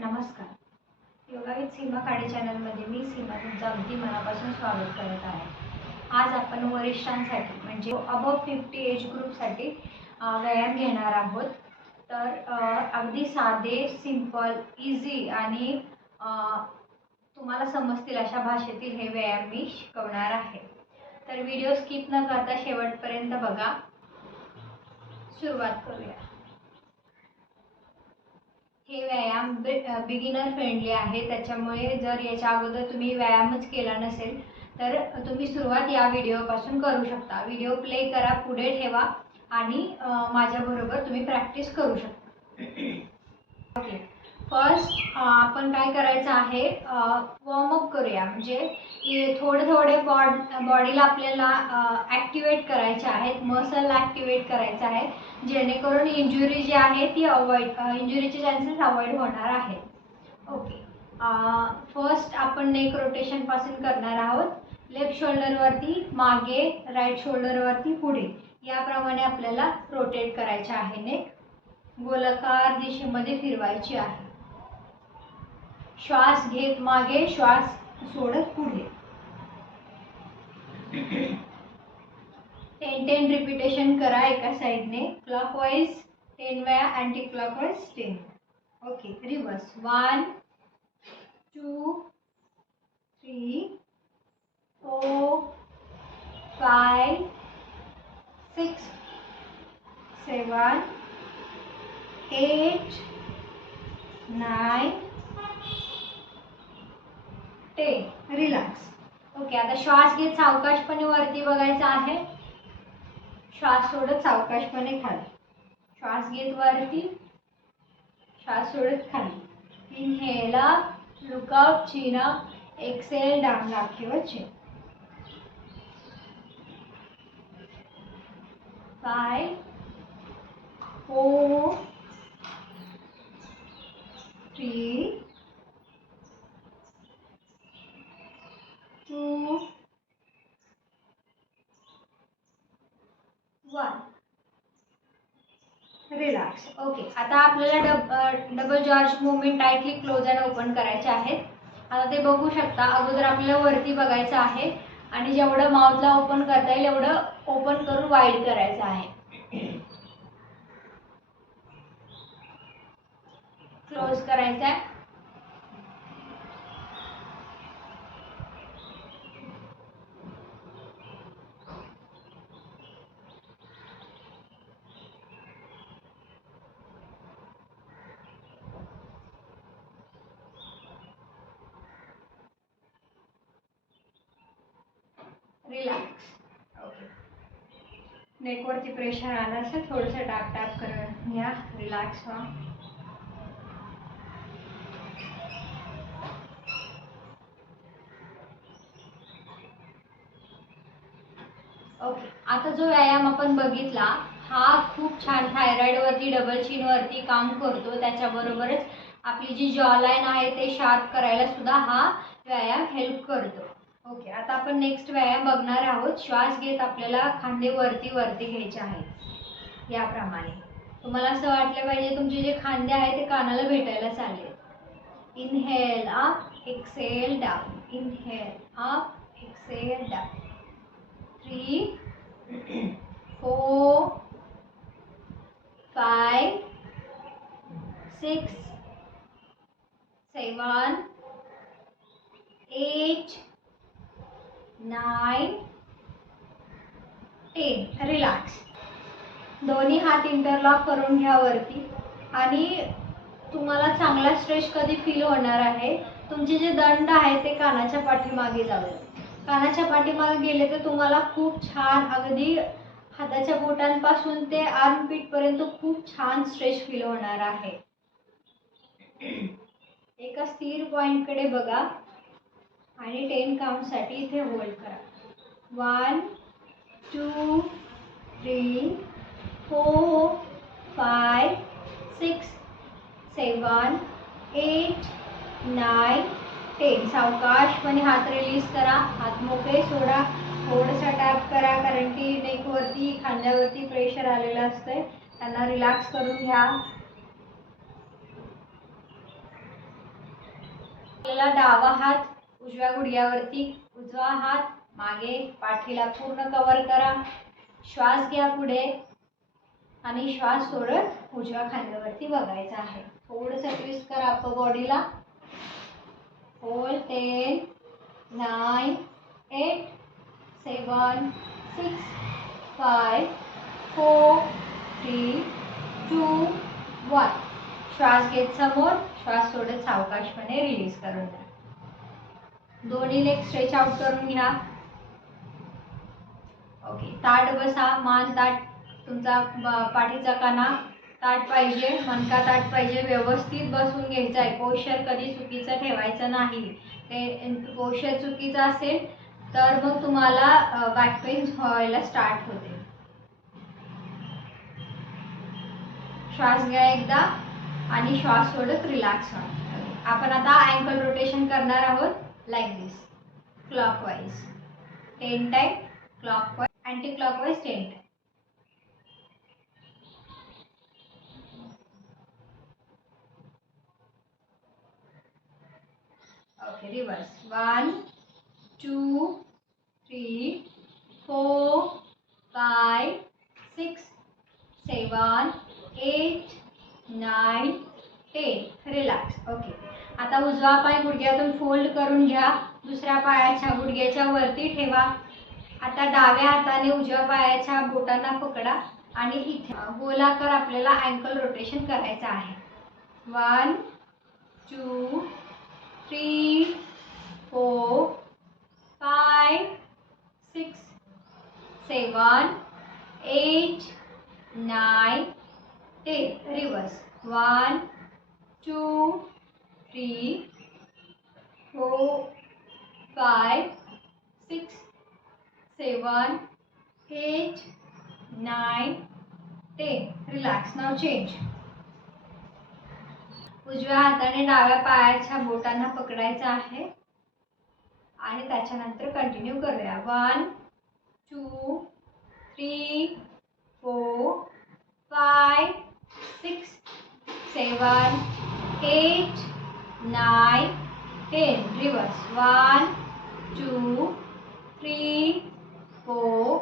नमस्कार. Yoga with सीमा काडे चॅनलमध्ये मी सीमा तुमचं अगदी मनापासून स्वागत करत आहे. आज आपण वरिष्ठांसाठी म्हणजे अबव फिफ्टी एज ग्रुपसाठी व्यायाम घेणार आहोत. तर अगदी साधे सिंपल इझी आणि तुम्हाला समजतील अशा भाषेतील हे व्यायाम मी शिकवणार आहे. तर व्हिडिओ स्किप न करता शेवटपर्यंत बघा. सुरुवात करूया. हे व्यायाम बिगिनर फ्रेंडली आहे. त्याच्यामुळे जर याच्या अगोदर तुम्ही व्यायामच केला नसेल तर तुम्ही सुरुवात या व्हिडिओपासून करू शकता. व्हिडिओ प्ले करा पुढे ठेवा आणि माझ्याबरोबर तुम्ही प्रॅक्टिस करू शकता. ओके फर्स्ट आपण काय करायचं आहे वॉर्मअप करूया. म्हणजे थोडे थोडे बॉड बॉडीला आपल्याला ॲक्टिवेट करायचे आहेत मसल ॲक्टिवेट करायचं आहे जेणेकरून इंजुरी जी आहे ती अवॉइड इंजुरीचे चान्सेस अवॉइड होणार आहेत. ओके फर्स्ट आपण नेक रोटेशनपासून करणार आहोत. लेफ्ट शोल्डरवरती मागे राईट शोल्डरवरती पुढे. याप्रमाणे आपल्याला रोटेट करायचे आहे नेक गोलाकार दिशेमध्ये फिरवायची आहे. श्वास घेत मागे श्वास सोडत पुढे. टेन टेन रिपिटेशन करा एका साईडने क्लॉकवाईज टेन वेळा anti clockwise ten okay reverse one two three four five six seven eight nine ten relax okay आता श्वास घेत सावकाशपणे वरती बघायचा आहे. श्वास सोडत सावकाशपणे खाली. श्वास घेत वरती. श्वास सोडत खाली. Inhale up look up chin up exhale down lock your five four three three two one relax okay आता आपल्याला dub double George movement tightly close and open करायचे आहेत. आता ते बघू शकता अगोदर आपल्याला वरती बघायचं आहे. आणि जेवढं माउथला ओपन करता येईल एवढं ओपन करून वाईड करायचं आहे. क्लोज करायचं आहे. रिलॅक्स ओके नेकवरती प्रेशर आलं असेल थोडंसं टॅप टॅप कर. घ्या रिलॅक्स व्हा. ओके आता जो व्यायाम आपण बघितला हा खूप छान थायरॉइडवरती डबल चीनवरती काम करतो. त्याच्याबरोबरच आपली जी जॉलाईन आहे ते शार्प करायला सुद्धा हा व्यायाम हेल्प करतो. ओके आता आपण नेक्स्ट व्यायाम बघणार आहोत. श्वास घेत आपल्याला खांदे वरती वरती घ्यायचे आहेत. याप्रमाणे. तुम्हाला असं वाटलं पाहिजे तुमचे जे खांदे आहेत ते कानाला भेटायला चालले inhale up exhale down inhale up exhale down three four five six seven eight nine ten relax दोन्ही हात इंटरलॉक करून घ्या वरती. आणि तुम्हाला चांगला स्ट्रेच कधी फील होणार आहे तुमचे जे दंड आहे ते कानाच्या पाठीमागे जावे. कानाच्या पाठीमागे गेले तर तुम्हाला खूप छान अगदी हाताच्या बोटांपासून ते आर्मपीठपर्यंत खूप छान स्ट्रेच फील होणार आहे. एका स्थिर पॉईंटकडे बघा. आणि टेन काउंटसाठी इथे होल्ड करा. One two three four five six seven eight nine ten सावकाशपणे हात रिलीज करा. हात मोकळे सोडा. थोडंसं टॅप करा कारण की नेकवरती खांद्यावरती प्रेशर आलेलं असतंय. त्यांना रिलॅक्स करून घ्या. आपल्याला डावा हात उजव्या गुडघ्यावरती उजवा हात मागे पाठीला पूर्ण कव्हर करा. श्वास घ्या पुढे. आणि श्वास सोडत उजव्या खांद्यावरती बघायचा आहे. थोडंसं ट्विस्ट करा अप्पर बॉडीला for ten nine eight seven six five four three two one श्वास घेत समोर. श्वास सोडत सावकाशपणे रिलीज करून द्या दोन्ही लेग स्ट्रेच आउट करून घ्या. ओके. ताट बसा मान ताट तुमचा पाठीचा कणा ताट पाहिजे मनका ताट पाहिजे व्यवस्थित बसून घ्यायचं आहे. पोश्चर कधी चुकीचं ठेवायचं नाही. ते पोश्चर चुकीचं असेल तर मग तुम्हाला बॅक पेन व्हायला स्टार्ट होते. श्वास घ्या एकदा आणि श्वास सोडत रिलॅक्स व्हा. आपण आता अँकल रोटेशन करणार आहोत. like this. Clockwise. 10 times clockwise anti-clockwise 10 times okay reverse. 1 2 3 4 5 6 7 8 9 10 relax. Okay. आता उजवा पाय गुडघ्यातून फोल्ड करून घ्या. दुसऱ्या पायाच्या गुडघ्याच्या वरती ठेवा. आता डाव्या हाताने उजव्या पायाच्या बोटांना पकडा आणि इथे गोलाकार आपल्याला अँकल रोटेशन करायचं आहे. One two three four five six seven eight nine ten reverse one two three, four, five, six, seven, eight, nine, ten. Relax. Now change. उजव्या हाताने डाव्या पायाच्या बोटांना पकडायचं आहे आणि त्याच्यानंतर कंटिन्यू करूया one two three four five six seven eight nine ten reverse one two three four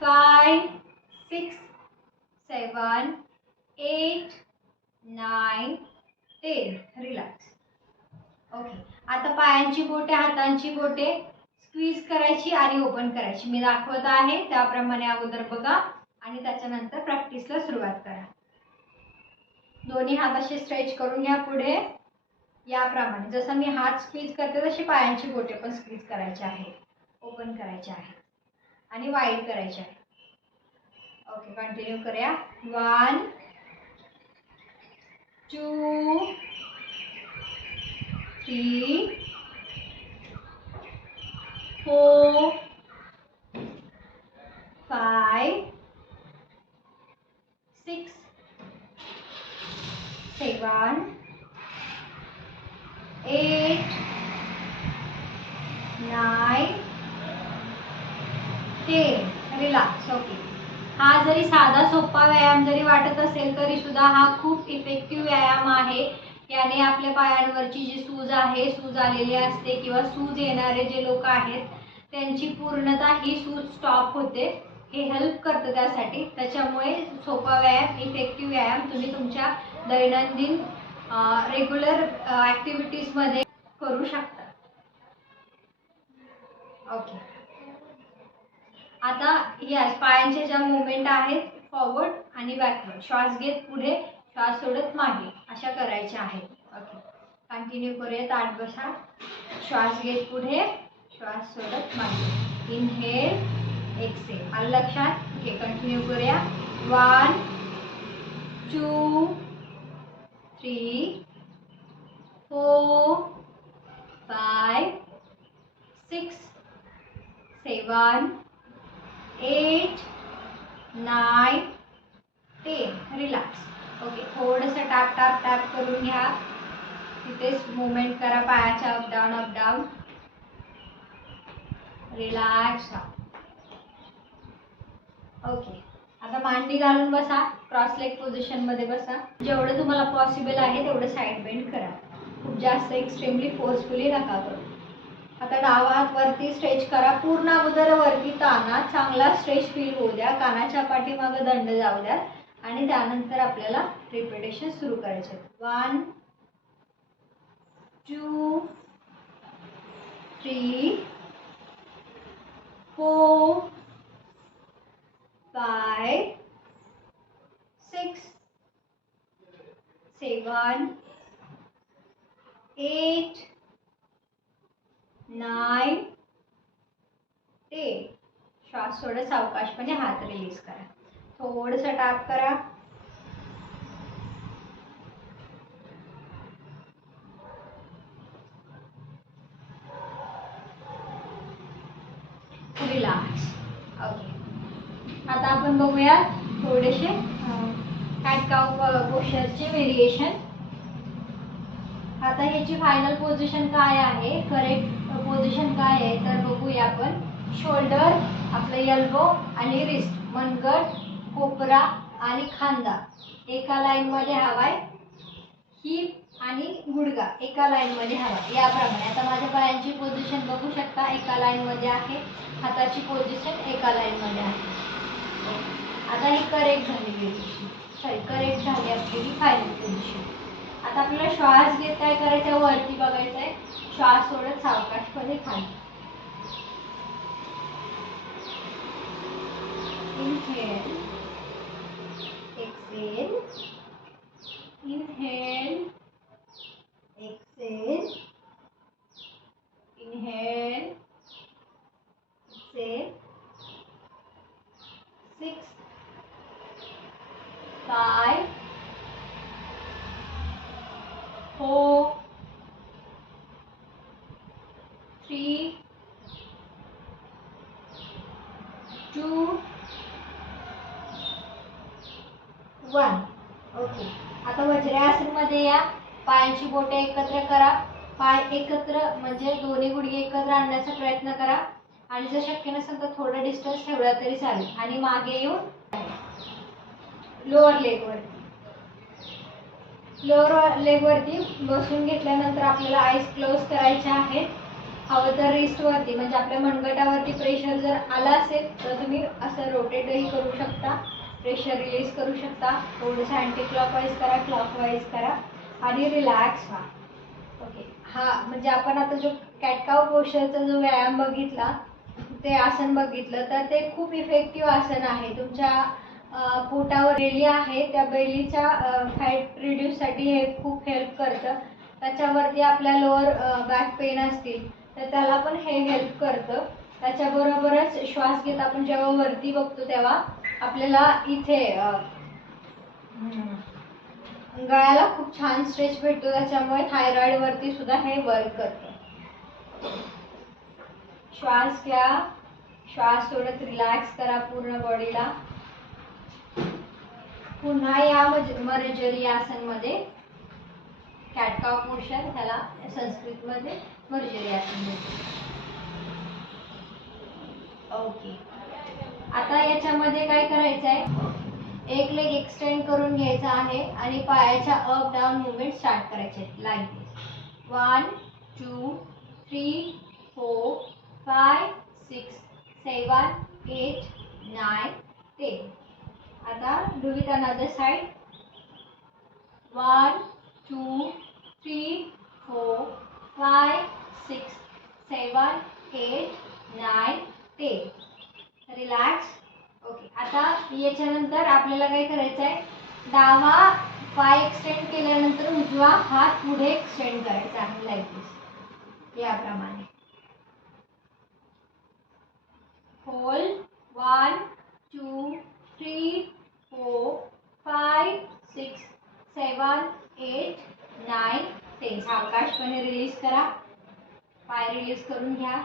five six seven eight nine ten. Relax. Okay. आता पायांची बोटे हातांची बोटे स्क्वीज करायची आणि ओपन करायची. मी दाखवत आहे त्याप्रमाणे अगोदर बघा आणि त्याच्यानंतर प्रॅक्टिसला सुरुवात करा. दोन्ही हात असे स्ट्रेच करून घ्या पुढे. याप्रमाणे. जसं मी हात स्क्वीज करते तशी पायांची बोटे पण स्क्वीज करायचे आहे ओपन करायचे आहे आणि वाईड करायचे आहे ओके कंटिन्यू करूया. One two three four five six seven eight, nine, ten. Relax okay हा जरी साधा सोपा व्यायाम जरी वाटत असेल तरी सुद्धा हा खूप इफेक्टिव्ह व्यायाम आहे. याने आपल्या पायांवरची जी सूज आहे सूज आलेली असते किंवा सूज येणारे जे लोक आहेत त्यांची पूर्णतः ही सूज स्टॉप होते. हे हेल्प करतं त्यासाठी. त्याच्यामुळे सोपा व्यायाम इफेक्टिव्ह व्यायाम तुम्ही तुमच्या दैनंदिन रेग्युलर ॲक्टिव्हिटीजमध्ये करू शकता. ओके आता याच पायांच्या ज्या मुवमेंट आहेत फॉरवर्ड आणि बॅकवर्ड श्वास घेत पुढे श्वास सोडत मागे अशा करायच्या आहेत. ओके कंटिन्यू करूयात आठ बसा. श्वास घेत पुढे श्वास सोडत मागे. इनहेल एक्सेल आलं लक्षात? ओके कंटिन्यू करूया. One two three four five six seven eight nine ten relax okay थोडंसं टॅप टॅप टॅप करून घ्या. तिथेच मुवमेंट करा पायाच्या up down up down relax okay आता मांडी घालून बसा क्रॉस लेग पोझिशनमध्ये बसा. जेवढं तुम्हाला पॉसिबल आहे तेवढं साईड बेंड करा. खूप जास्त एक्स्ट्रीमली फोर्सफुली नका करू. आता डावा हात वरती स्ट्रेच करा. पूर्ण अगोदर वरती ताना चांगला स्ट्रेच फील होऊ द्या. कानाच्या पाठीमागं दंड जाऊ द्या. आणि त्यानंतर आपल्याला रिपिटेशन सुरू करायचे. One two three four five six seven eight nine ten श्वास थोडं सावकाशपणे हात रिलीज करा. थोडंसं टाप करा. रिलॅक्स ओके आता आपण बघूया थोडेसे कॅट काउ व्हेरिएशन आता ह्याची फायनल पोझिशन काय आहे? करेक्ट पोझिशन काय आहे? तर बघूया आपण. शोल्डर आपलं एल्बो आणि रिस्ट मनगट कोपरा आणि खांदा. एका लाईनमध्ये हवाय हिप आणि गुडगा एका लाईनमध्ये हवा. याप्रमाणे. आता माझ्या पायांची पोझिशन बघू शकता. एका लाईनमध्ये आहे. हाताची पोझिशन एका लाईनमध्ये आहे. आता ही करेक्ट झाली पोझिशन सॉरी करेक्ट झाली आपली फायनल पोझिशन आता आपल्याला श्वास घेत काय करायचं वरती बघायचं आहे श्वास सोडत सावकाशपणे खाली. inhale exhale. Inhale. Exhale. Inhale. Exhale. Six. Five. Four. Three. आता वज्रासनमध्ये या पायांची बोटे एकत्र करा. पाय एकत्र म्हणजे दोन्ही गुडघे एकत्र आणण्याचा प्रयत्न करा. आणि जर शक्य नसेल तर थोडं डिस्टन्स ठेवला तरी चालेल. आणि मागे येऊन लोअर लेगवरती लोअर लेगवरती बसून घेतल्यानंतर आपल्याला आईस क्लोज करायचे आहेत. हवं तर रिस्टवरती म्हणजे आपल्या मनगटावरती प्रेशर जर आला असेल तर तुम्ही असं रोटेटही करू शकता. प्रेशर रिलीज करू शकता. थोडंसं अँटी क्लॉकवाईज करा क्लॉकवाईज करा आणि रिलॅक्स व्हा. ओके हा म्हणजे आपण आता जो कॅटकाव पोश्चरचा जो व्यायाम बघितला ते आसन बघितलं तर ते खूप इफेक्टिव्ह आसन आहे. तुमच्या पोटावर बेली आहे. त्या बेलीच्या फॅट रिड्यूससाठी हे खूप हेल्प करतं. त्याच्यावरती आपल्या लोअर बॅक पेन असतील तर त्याला पण हे हेल्प करतं. त्याच्याबरोबरच श्वास घेत आपण जेव्हा वरती बघतो तेव्हा आपल्याला इथे गळ्याला खूप छान स्ट्रेच भेटतो. त्याच्यामुळे थायरॉइडवरती सुद्धा हे वर्क करतो. श्वास घ्या. श्वास सोडत रिलॅक्स करा पूर्ण बॉडीला पुन्हा या मज- मर्जरी आसनमध्ये. कॅटकाव पोषण ह्याला संस्कृतमध्ये मर्जरी आसन म्हणतात ओके आता याच्यामध्ये काय करायचं आहे एक लेग एक्सटेंड करून घ्यायचा आहे आणि पायाच्या अप डाऊन मुवमेंट स्टार्ट करायचे like one two three four five six seven eight nine ten आता do it another side one two three four five six seven eight nine ten relax okay आता याच्यानंतर आपल्याला काय करायचं आहे डावा पाय एक्सटेंड केल्यानंतर उजवा हात पुढे एक्सटेंड करायचा आहे लाईक दिस याप्रमाणे. Hold one two three four five six seven eight nine ten सावकाशपणे release करा. पाय रिलीज करून घ्या.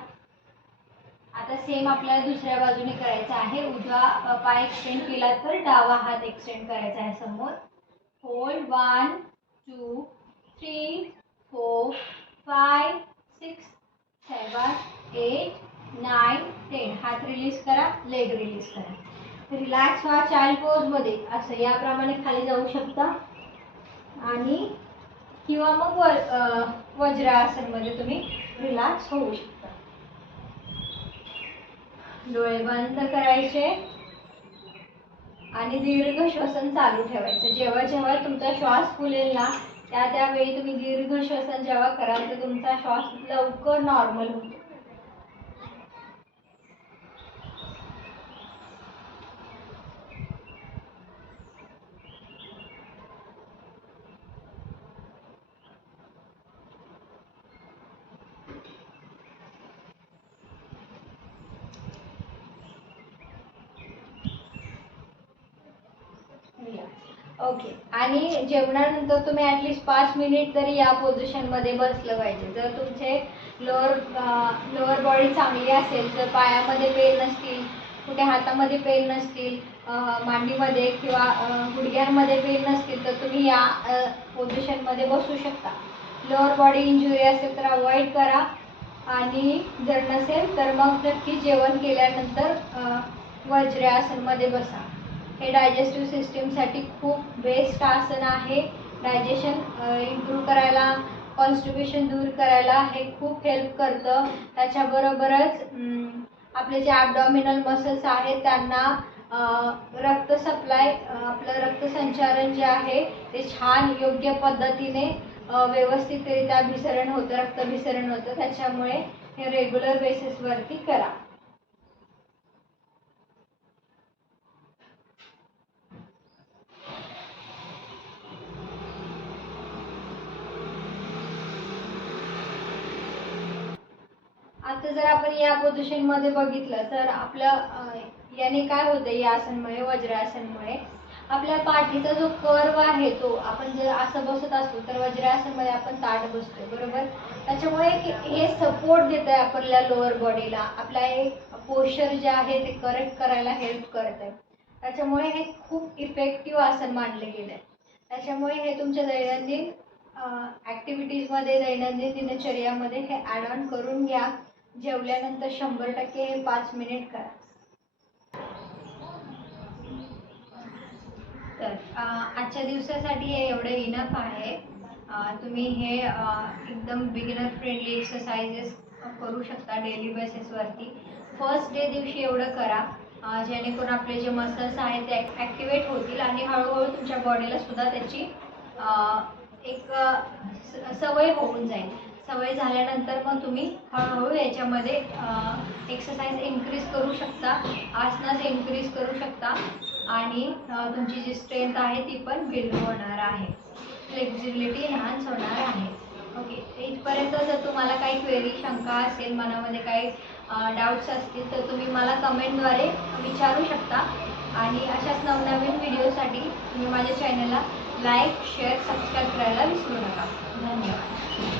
आता सेम आपल्याला दुसऱ्या बाजूने करायचं आहे. उजवा पाय एक्सटेंड केला तर डावा हात एक्सटेंड करायचा आहे समोर. Hold one two three four five six seven eight nine ten हात रिलीज करा लेग रिलीज करा. रिलॅक्स व्हा चाइल्ड पोजमध्ये असं याप्रमाणे खाली जाऊ शकता. आणि किंवा मग वर वज्रासनमध्ये तुम्ही रिलॅक्स होऊ शकता. डोळे बंद करायचे आणि दीर्घ श्वसन चालू ठेवायचं. जेव्हा जेव्हा तुमचा श्वास फुलेल ना त्या त्यावेळी तुम्ही दीर्घ श्वसन जेव्हा कराल तर तुमचा श्वास लवकर नॉर्मल होतो. ओके आणि जेवणानंतर तुम्ही ॲटलिस्ट पाच मिनिट तरी या पोझिशनमध्ये बसलं पाहिजे. जर तुमचे लोअर लोअर बॉडी चांगली असेल जर पायामध्ये पेन नसतील कुठे हातामध्ये पेन नसतील मांडीमध्ये किंवा गुडघ्यांमध्ये पेन नसतील तर तुम्ही या पोझिशनमध्ये बसू शकता. लोअर बॉडी इंजुरी असेल तर अवॉइड करा. आणि जर नसेल तर मग नक्की जेवण केल्यानंतर वज्रासनमध्ये बसा. हे डायजेस्टिव्ह सिस्टीमसाठी खूप बेस्ट आसन आहे. डायजेशन इम्प्रूव्ह करायला कॉन्स्टिपेशन दूर करायला हे खूप हेल्प करतं. त्याच्याबरोबरच आपले जे ॲबडॉमिनल मसल्स आहेत त्यांना रक्त सप्लाय आपलं रक्तसंचालन जे आहे ते छान योग्य पद्धतीने व्यवस्थितरित्या भिसरण होतं रक्तभिसरण होतं. त्याच्यामुळे हे रेग्युलर बेसिसवरती करा. आता जर आपण या पोझिशनमध्ये बघितलं तर आपलं याने काय होतं या आसनमुळे वज्रासनमुळे आपल्या पाठीचा जो कर्व आहे तो आपण जर असं बसत असतो तर वज्रासनमध्ये आपण ताट बसतो बरोबर? त्याच्यामुळे हे सपोर्ट देत आहे आपल्या लोअर बॉडीला आपला एक पोश्चर जे आहे ते करेक्ट करायला हेल्प करत आहे त्याच्यामुळे हे खूप इफेक्टिव्ह आसन मानले गेलं आहे त्याच्यामुळे हे तुमच्या दैनंदिन ॲक्टिव्हिटीजमध्ये दैनंदिन दिनचर्यामध्ये हे ॲड ऑन करून घ्या. जेवल्यानंतर शंभर टक्के पाच मिनिट करा. तर आजच्या दिवसासाठी हे एवढं इनफ आहे. तुम्ही हे एकदम बिगिनर फ्रेंडली एक्सरसाइजेस करू शकता डेली बेसिसवरती फर्स्ट डे दिवशी एवढं करा जेणेकरून आपले जे मसल्स आहेत ते ॲक्टिवेट होतील आणि हळूहळू तुमच्या बॉडीला सुद्धा त्याची एक सवय होऊन जाईल. सवय झाल्यानंतर मग तुम्ही हळूहळू याच्यामध्ये एक्सरसाइज इन्क्रीज करू शकता आसनास इन्क्रीज करू शकता आणि तुमची जी स्ट्रेंथ आहे ती पण बिल्ड होणार आहे. फ्लेक्झिबिलिटी एन्हान्स होणार आहे. ओके इथपर्यंत जर तुम्हाला काही क्वेरी शंका असेल मनामध्ये काही डाऊट्स असतील तर तुम्ही मला कमेंटद्वारे विचारू शकता. आणि अशाच नवनवीन व्हिडिओसाठी तुम्ही माझ्या चॅनलला लाईक शेअर सबस्क्राईब करायला विसरू नका. धन्यवाद.